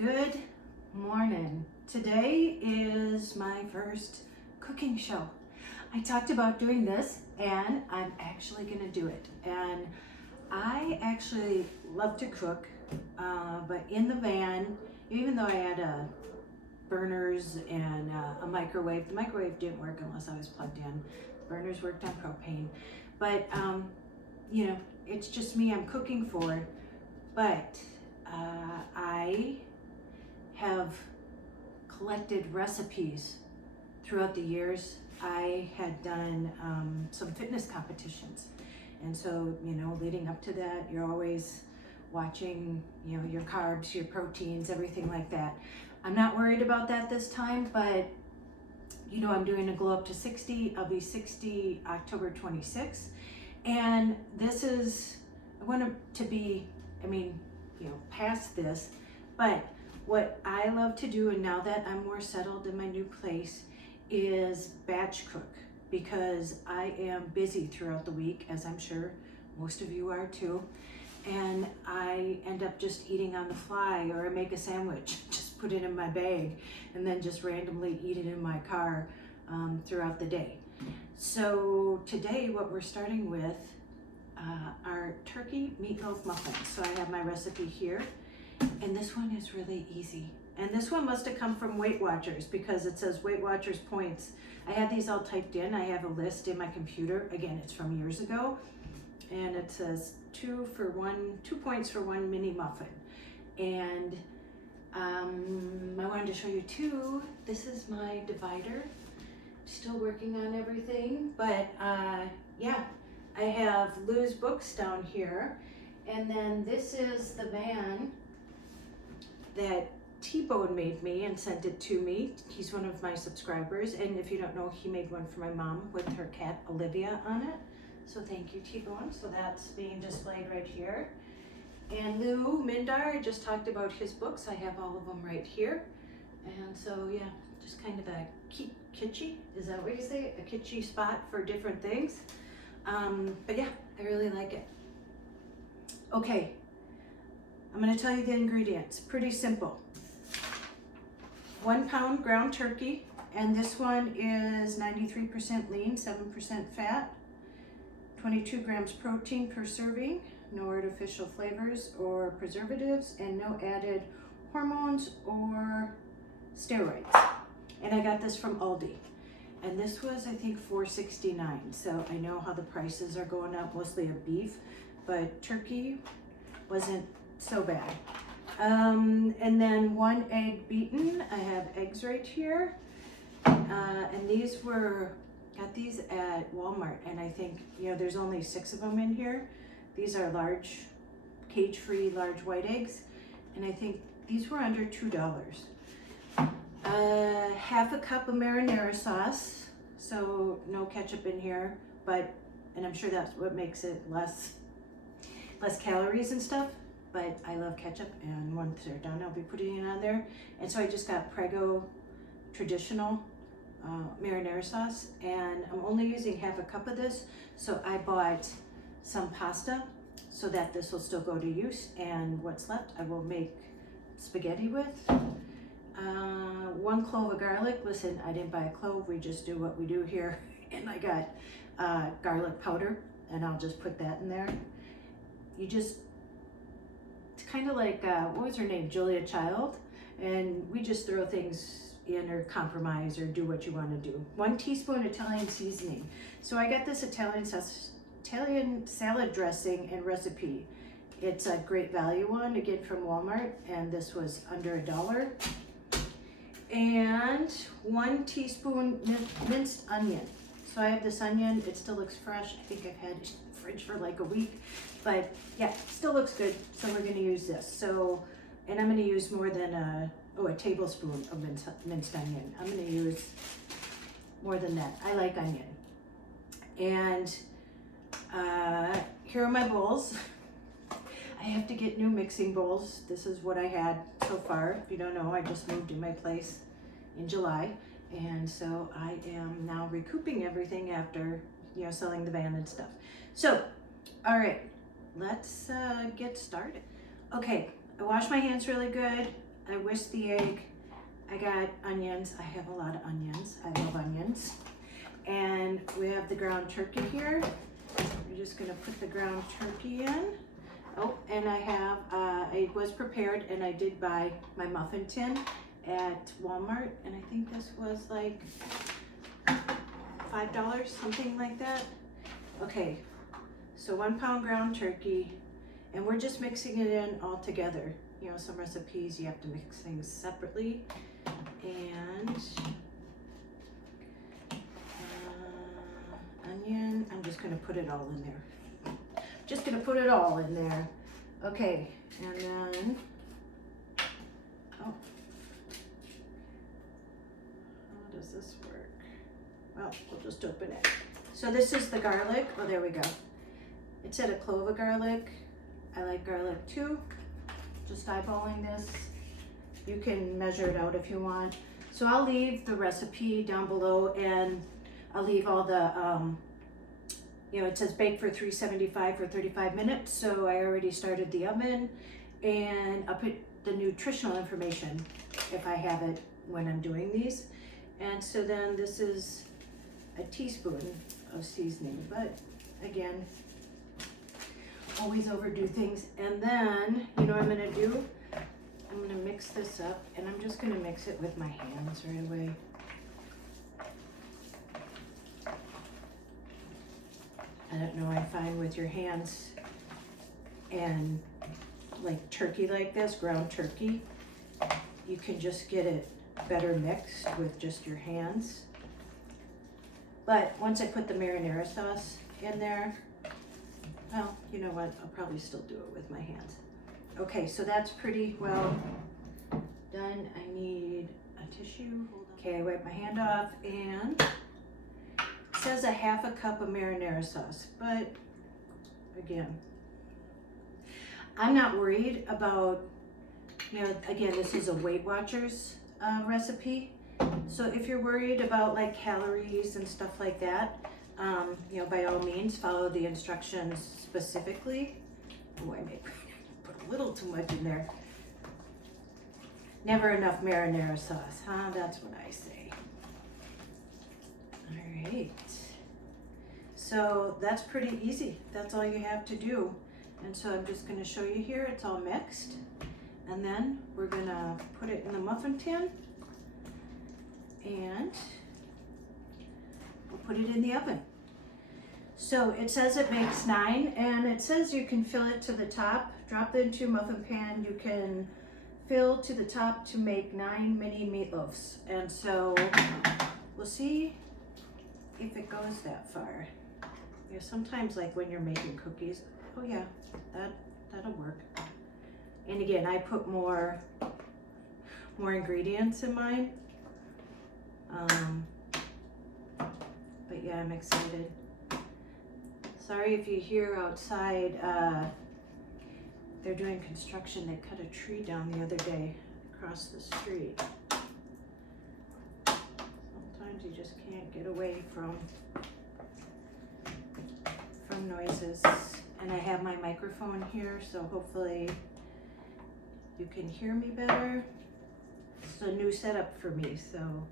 Good morning. Today is my first cooking show. I talked about doing this and I'm actually going to do it. And I actually love to cook, but in the van, even though I had burners and a microwave, the microwave didn't work unless I was plugged in. The burners worked on propane. But, you know, it's just me I'm cooking for. But I have collected recipes throughout the years. I had done some fitness competitions, and so, you know, leading up to that, you're always watching, you know, your carbs, your proteins, everything like that. I'm not worried about that this time, but you know, I'm doing a glow up to 60. I'll be 60 October 26th, and this is, I want to be, I mean, you know, past this, but what I love to do, and now that I'm more settled in my new place, is batch cook, because I am busy throughout the week, as I'm sure most of you are too, and I end up just eating on the fly, or I make a sandwich, just put it in my bag, and then just randomly eat it in my car throughout the day. So today what we're starting with are turkey meatloaf muffins. So I have my recipe here. And this one is really easy. And this one must have come from Weight Watchers, because it says Weight Watchers points. I had these all typed in. I have a list in my computer. Again, it's from years ago. And it says 2 points for one mini muffin. And I wanted to show you too. This is my divider. Still working on everything. But yeah, I have Lou's books down here. And then this is the van that T-Bone made me and sent it to me. He's one of my subscribers, and if you don't know, he made one for my mom with her cat Olivia on it. So thank you, T-Bone. So that's being displayed right here. And Lou Mindar, I just talked about his books. I have all of them right here. And so yeah, just kind of a kitschy, is that what you say? A kitschy spot for different things. But yeah, I really like it. Okay. I'm going to tell you the ingredients. Pretty simple. 1 pound ground turkey, and this one is 93% lean, 7% fat, 22 grams protein per serving, no artificial flavors or preservatives, and no added hormones or steroids. And I got this from Aldi. And this was, I think, $4.69. So I know how the prices are going up, mostly of beef, but turkey wasn't so bad. And then 1 egg beaten. I have eggs right here. And these got these at Walmart. And I think, you know, there's only 6 of them in here. These are large, cage-free, large white eggs. And I think these were under $2. Half a cup of marinara sauce. So no ketchup in here, and I'm sure that's what makes it less calories and stuff. But I love ketchup, and once they're done, I'll be putting it on there. And so I just got Prego traditional marinara sauce, and I'm only using half a cup of this. So I bought some pasta so that this will still go to use, and what's left I will make spaghetti with. 1 clove of garlic. Listen, I didn't buy a clove, we just do what we do here. And I got garlic powder, and I'll just put that in there. It's kind of like, what was her name? Julia Child. And we just throw things in, or compromise, or do what you want to do. 1 teaspoon Italian seasoning. So I got this Italian salad dressing and recipe. It's a great value one, again from Walmart, and this was under $1. And 1 teaspoon minced onion. So I have this onion, it still looks fresh. I think I've had it in the fridge for like a week, but yeah, still looks good. So we're gonna use this. So, and I'm gonna use more than a tablespoon of minced onion. I'm gonna use more than that. I like onion. And here are my bowls. I have to get new mixing bowls. This is what I had so far. If you don't know, I just moved in my place in July. And so I am now recouping everything after, you know, selling the van and stuff. So, all right, let's get started. Okay, I washed my hands really good. I whisked the egg. I got onions. I have a lot of onions. I love onions. And we have the ground turkey here. We're just gonna put the ground turkey in. Oh, and I have, it was prepared, and I did buy my muffin tin at Walmart, and I think this was like $5, something like that. Okay, so 1 pound ground turkey, and we're just mixing it in all together. You know, some recipes you have to mix things separately. And onion, I'm just gonna put it all in there. Just gonna put it all in there. Okay, and then, oh, how does this work? Well, we'll just open it. So this is the garlic. Oh, there we go. It said a clove of garlic. I like garlic too. Just eyeballing this. You can measure it out if you want. So I'll leave the recipe down below, and I'll leave all the, you know, it says bake for 375 for 35 minutes. So I already started the oven, and I'll put the nutritional information if I have it when I'm doing these. And so then this is a teaspoon of seasoning, but again, always overdo things. And then, you know what I'm gonna do? I'm gonna mix this up, and I'm just gonna mix it with my hands right away. I don't know, I find with your hands and like turkey like this, ground turkey, you can just get it better mixed with just your hands. But once I put the marinara sauce in there, well, you know what, I'll probably still do it with my hands. Okay, so that's pretty well done. I need a tissue. Okay, I wipe my hand off, and it says a half a cup of marinara sauce, but again, I'm not worried about, you know, again, this is a Weight Watchers recipe. So if you're worried about like calories and stuff like that, you know, by all means, follow the instructions specifically. Oh, I may put a little too much in there. Never enough marinara sauce, huh? That's what I say. All right. So that's pretty easy. That's all you have to do. And so I'm just gonna show you here, it's all mixed. And then we're gonna put it in the muffin tin, and we'll put it in the oven. So it says it makes 9, and it says you can fill it to the top, drop it into a muffin pan. You can fill to the top to make 9 mini meatloaves. And so we'll see if it goes that far. You know, sometimes like when you're making cookies, oh yeah, that'll work. And again, I put more ingredients in mine. But yeah, I'm excited. Sorry if you hear outside, they're doing construction. They cut a tree down the other day across the street. Sometimes you just can't get away from noises. And I have my microphone here, so hopefully you can hear me better. It's a new setup for me, so. All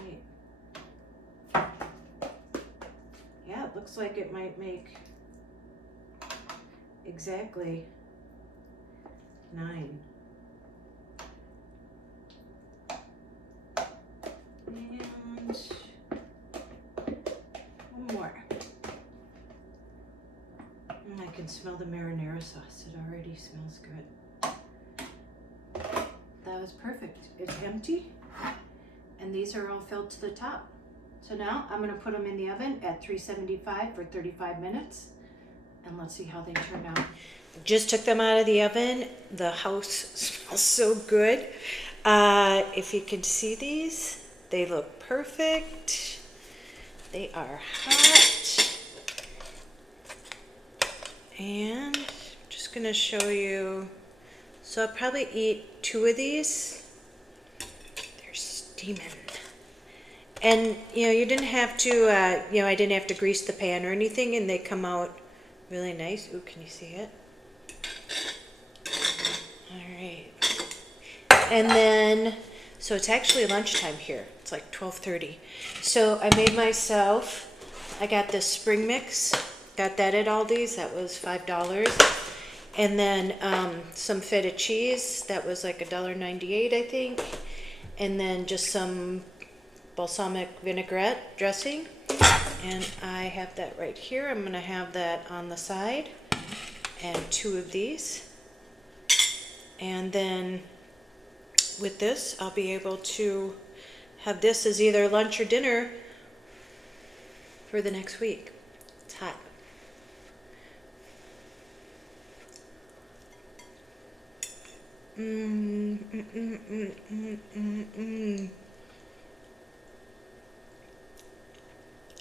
right. Yeah, it looks like it might make exactly 9. And one more. And I can smell the marinara sauce. It already smells good. That was perfect. It's empty, and these are all filled to the top. So now I'm gonna put them in the oven at 375 for 35 minutes, and let's see how they turn out. Just took them out of the oven. The house smells so good. If you can see these, they look perfect. They are hot. And I'm just gonna show you. So I'll probably eat 2 of these. They're steaming. And you know, you didn't have to, you know, I didn't have to grease the pan or anything, and they come out really nice. Ooh, can you see it? All right. And then, so it's actually lunchtime here. It's like 12:30. So I made myself, I got this spring mix. Got that at Aldi's. That was $5. And then some feta cheese. That was like $1.98, I think. And then just some balsamic vinaigrette dressing. And I have that right here. I'm going to have that on the side. And 2 of these. And then with this, I'll be able to have this as either lunch or dinner for the next week. It's hot.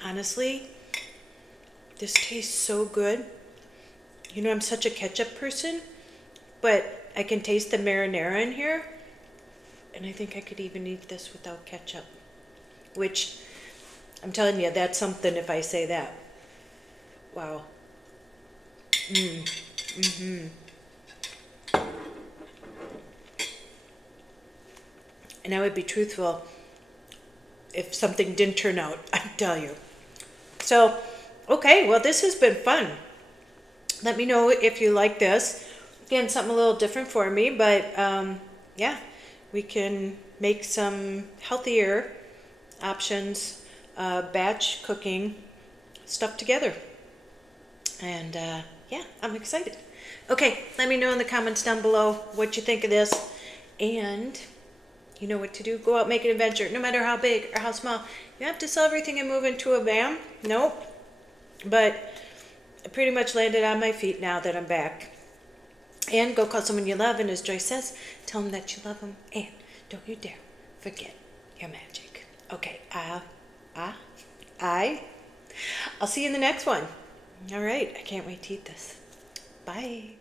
Honestly, this tastes so good. You know, I'm such a ketchup person, but I can taste the marinara in here, and I think I could even eat this without ketchup, which I'm telling you, that's something if I say that. Wow. And I would be truthful if something didn't turn out, I'd tell you. So, okay, well, this has been fun. Let me know if you like this. Again, something a little different for me, but yeah, we can make some healthier options, batch cooking stuff together. And yeah, I'm excited. Okay, let me know in the comments down below what you think of this. And you know what to do. Go out, make an adventure, no matter how big or how small. You have to sell everything and move into a van? Nope. But I pretty much landed on my feet now that I'm back. And go call someone you love, and as Joyce says, tell them that you love them, and don't you dare forget your magic. Okay, I'll see you in the next one. All right, I can't wait to eat this. Bye.